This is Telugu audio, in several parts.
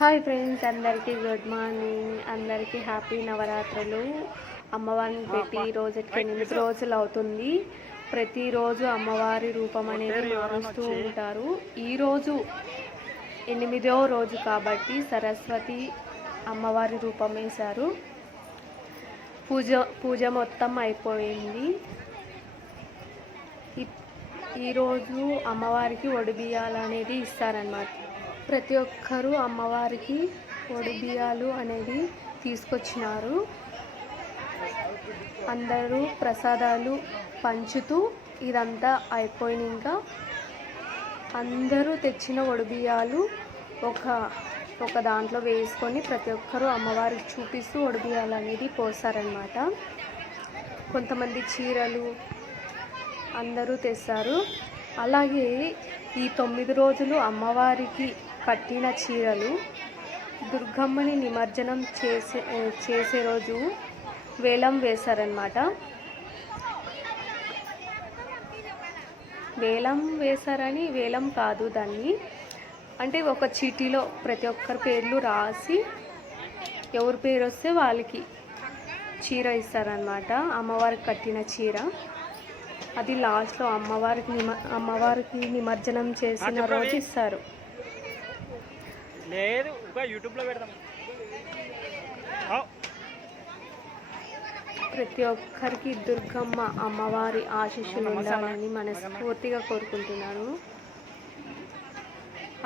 హాయ్ ఫ్రెండ్స్, అందరికీ గుడ్ మార్నింగ్. అందరికీ హ్యాపీ నవరాత్రులు. అమ్మవారిని పెట్టి ఈ రోజుకి 8 రోజులు అవుతుంది. ప్రతిరోజు అమ్మవారి రూపం అనేది మారుస్తూ ఉంటారు. ఈరోజు 8వ రోజు కాబట్టి సరస్వతి అమ్మవారి రూపం వేశారు. పూజ మొత్తం అయిపోయింది. ఈరోజు అమ్మవారికి ఒడిబియ్యాలు అనేది ఇస్తారన్నమాట. ప్రతి ఒక్కరూ అమ్మవారికి ఒడిబియ్యాలు అనేది తీసుకొచ్చినారు. అందరూ ప్రసాదాలు పంచుతూ ఇదంతా అయిపోయినాక అందరూ తెచ్చిన ఒడిబియ్యాలు ఒక దాంట్లో వేసుకొని ప్రతి ఒక్కరూ అమ్మవారికి చూపిస్తూ ఒడిబియ్యాలు అనేది పోస్తారనమాట. కొంతమంది చీరలు అందరూ తెస్తారు. అలాగే ఈ 9 రోజులు అమ్మవారికి కట్టిన చీరలు దుర్గమ్మని నిమజ్జనం చేసే రోజు వేలం వేశారనమాట. వేలం వేశారని వేలం కాదు, దాన్ని అంటే ఒక చీటీలో ప్రతి ఒక్కరి పేర్లు రాసి ఎవరి పేరు వస్తే వాళ్ళకి చీర ఇస్తారనమాట. అమ్మవారికి కట్టిన చీర అది లాస్ట్లో అమ్మవారికి నిమజ్జనం చేసిన రోజు ఇస్తారు. ప్రతి ఒక్కరికి దుర్గమ్మ అమ్మవారి ఆశీస్సులు ఉండాలని మనస్ఫూర్తిగా కోరుకుంటున్నాను.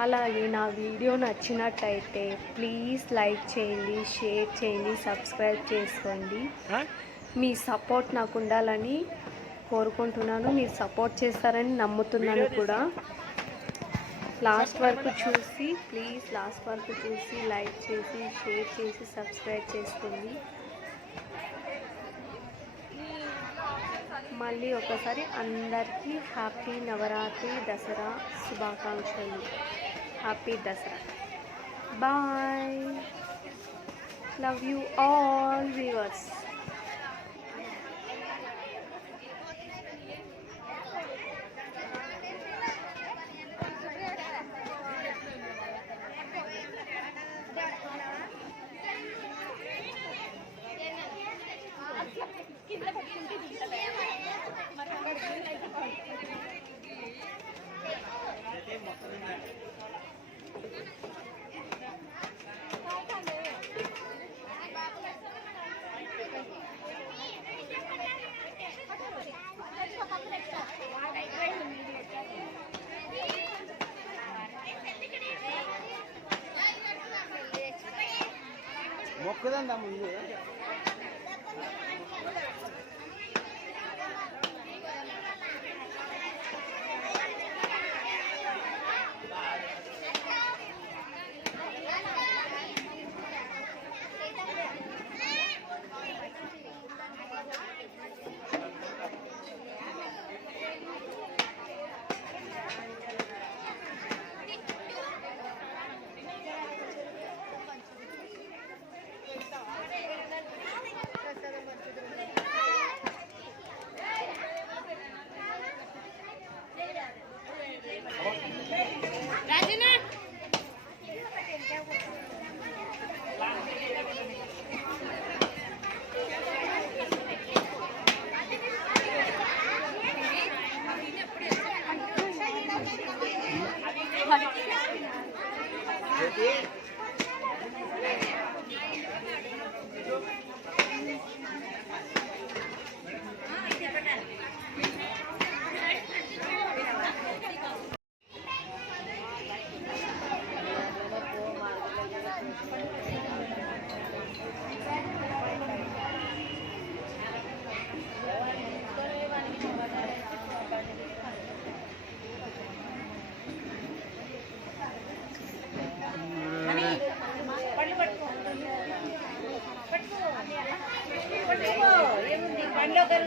అలాగే నా వీడియో నచ్చినట్టయితే ప్లీజ్ లైక్ చేయండి, షేర్ చేయండి, సబ్స్క్రైబ్ చేసుకోండి. మీ సపోర్ట్ నాకు ఉండాలని కోరుకుంటున్నాను. మీరు సపోర్ట్ చేస్తారని నమ్ముతున్నాను కూడా. లాస్ట్ వరకు చూసి లైక్ చేసి షేర్ చేసి సబ్స్క్రైబ్ చేసుకోండి. మళ్ళీ ఒకసారి అందరికీ హ్యాపీ నవరాత్రి దసరా శుభాకాంక్షలు. Happy Dasara. Bye. Love you all viewers. మొక్కదందా ముందు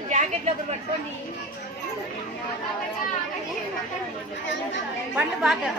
జాకెట్లో పట్టుకోండి. పండు బాగా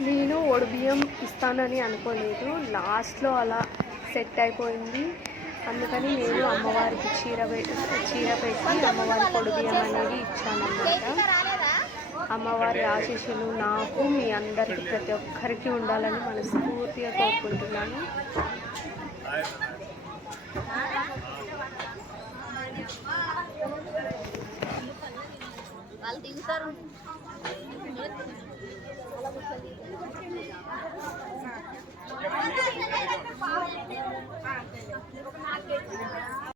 నేను ఒడిబియ్యం ఇస్తానని అనుకోలేదు, లాస్ట్లో అలా సెట్ అయిపోయింది. అందుకని నేను అమ్మవారికి చీర పెట్టి అమ్మవారికి ఒడిబియ్యం అనేది ఇచ్చానన్నమాట. అమ్మవారి ఆశీస్సులు నాకు మీ అందరికీ ప్రతి ఒక్కరికి ఉండాలని మనస్ఫూర్తిగా కోరుకుంటున్నాను. వాళ్ళు దిగుతారు.